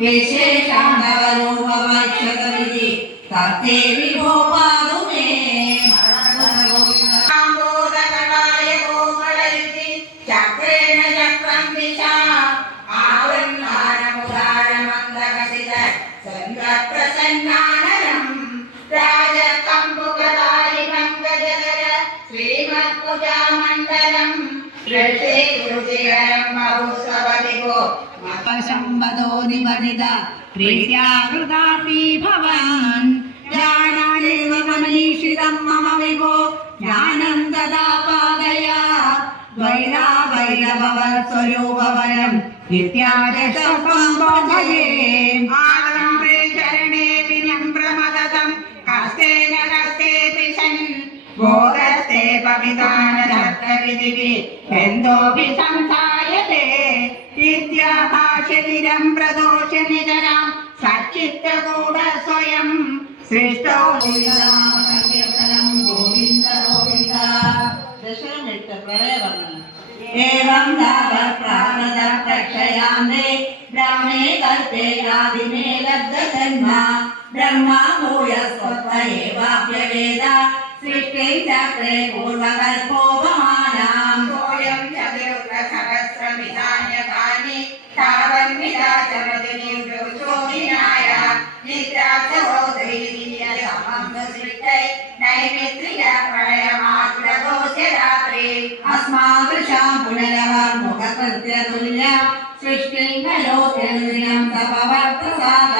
വിശേഷാന്തവരൂപമക്ഷതവിധി തത്തേ വിഭോ പാതുമേ കാമ്പോദകളായ കോമളരുചി ചക്രേണ ചക്രം ദിശ ആവൃന്മാനമുദാരമന്ദകസിത സന്തപ്രസന്നാനനം രാജകമ്പുകദാരി പങ്കജധര ശ്രീമത്പുജാമണ്ഡലം. പ്രീത്യാകൃതാപി ഭവാൻ ജ്ഞാനാനേവ മനീഷിതം മമ വിഭോ ജ്ഞാനം തഥാ പാദയ ദ്വൈതാ വൈരഭവ സ്വരൂപവരം നിത്യാരസം ബോധയേ ചക്രവിധിവി എന്തോപി സംസായത്തെ വിദ്യാഭാഷരിരം പ്രദോഷ നിതരാം സച്ചിത്തകൂട സ്വയം സൃഷ്ടോ प्रलयवर्णनम् एवं तावत् प्राणदप्रक्षयान्ते ब्राह्मे कर्ते रादिमे लब्धसन्मा। ब्रह्मा भूयस्वत्त एवाप्यवेद सृष्टिं चक्रे पूर्वकल्पोपमानां सोऽयं चतुर्ग्रसहस्रमिधान्यकानि तावन्मिदाचरति निर्वृतोमिनाय निद्रा च होदैर्यसमं सृष्टै। नैमित् അസ്മാദൃശാം പുനരവർമുഖകൃത്യതുല്യ സൃഷ്ടിങ്കലോകനം തപവർത്തസാദ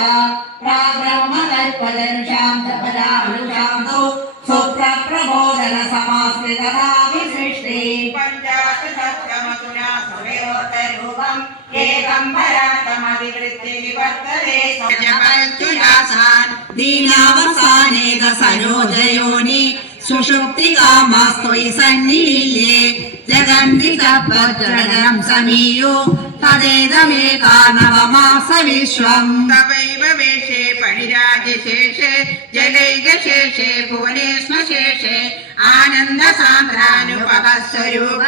പ്രാബ്രഹ്മകൽപ്പജനുഷാം തപലാനുഷാം തു സുപ്രപ്രബോധന സമാസ്കൃതരാപി സൃഷ്ടി പഞ്ചാശതമതുനാ സുരയോത്തരൂപം ഏകം പരാത്തമധികൃത്യ വിവർത്തതേ ജപത്യുലാസാൻ ദീനാവസാനേക സരോജയോനി സുഷുപ്തികാമാസ്ത്വയി സന്നിലീലേ ജഗന്തിതപജ്ജനം സമീയോ തദേതമേകാനവമാസ വിശ്വം തവൈവ പണിരാജശേഷേ ജലൈകശേഷേ ഭുവനേശ്വശേഷേ ആനന്ദ സാന്ദ്രാനുപവസ്വരൂപ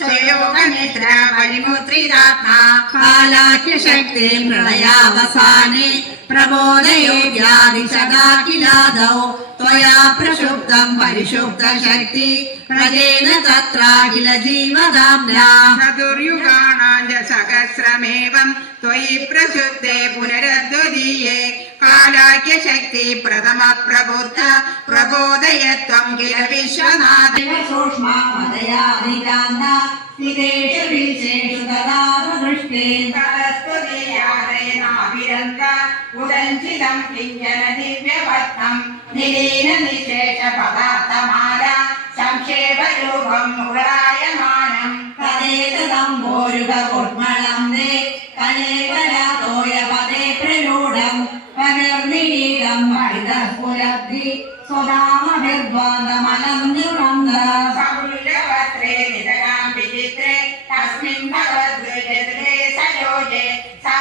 സ്വയോഗമിത്ര പരിമുദ്രിതാത്മാ കാലാഖ്യശക്തി പ്രളയാവസാനെ പ്രബോധയോഗ്യാദിശകാഖിലാദൗ त्वया प्रक्षुब्धं परिशुब्धशक्ति प्रजेन तत्राखिल जीवदाम्ना ചതുർയുഗാണാഞ്ച സഹസ്രമേവം ത്വയി പ്രശുദ്ധേ പുനരദ്വതീയേ കാലാഖ്യശക്തി പ്രഥമ ध्यायत्वं किल विश्वनाथ सूक्ष्मामदया नितान्त स्थितेषु विशेषु तदात्मदृष्टे सरस्वतीयादयनाभिरन्त उदञ्चितं किञ्चन दिव्यपत्नं निलीन निशेषपद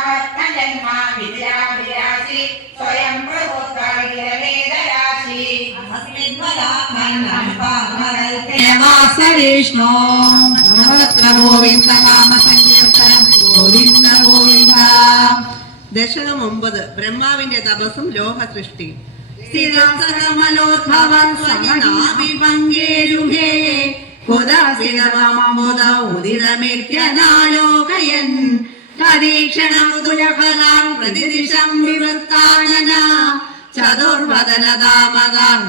സവത്നജന്മാ വിദ്യാവിരാശി സ്വയം പ്രഭുത്വവിരവേദരാശി വിഷ്ണു സർവത്ര ഗോവിന്ദ നാമ സങ്കീർത്തനം. ഗോവിന്ദ ഗോവിന്ദ. ദശകം ഒമ്പത് ബ്രഹ്മാവിന്റെ തപസ്സും ലോക സൃഷ്ടിയും സ്ഥിരസകമലോദ്ഭവം സ്വനാഭിഭംഗേരുഹേ ഉദിതമിത്യനാലോകയൻ हरीक्षणमुदुयफलाम् प्रतिदिशम् विवृत्तान चतुर्वदनदामदाम् नदामदाम्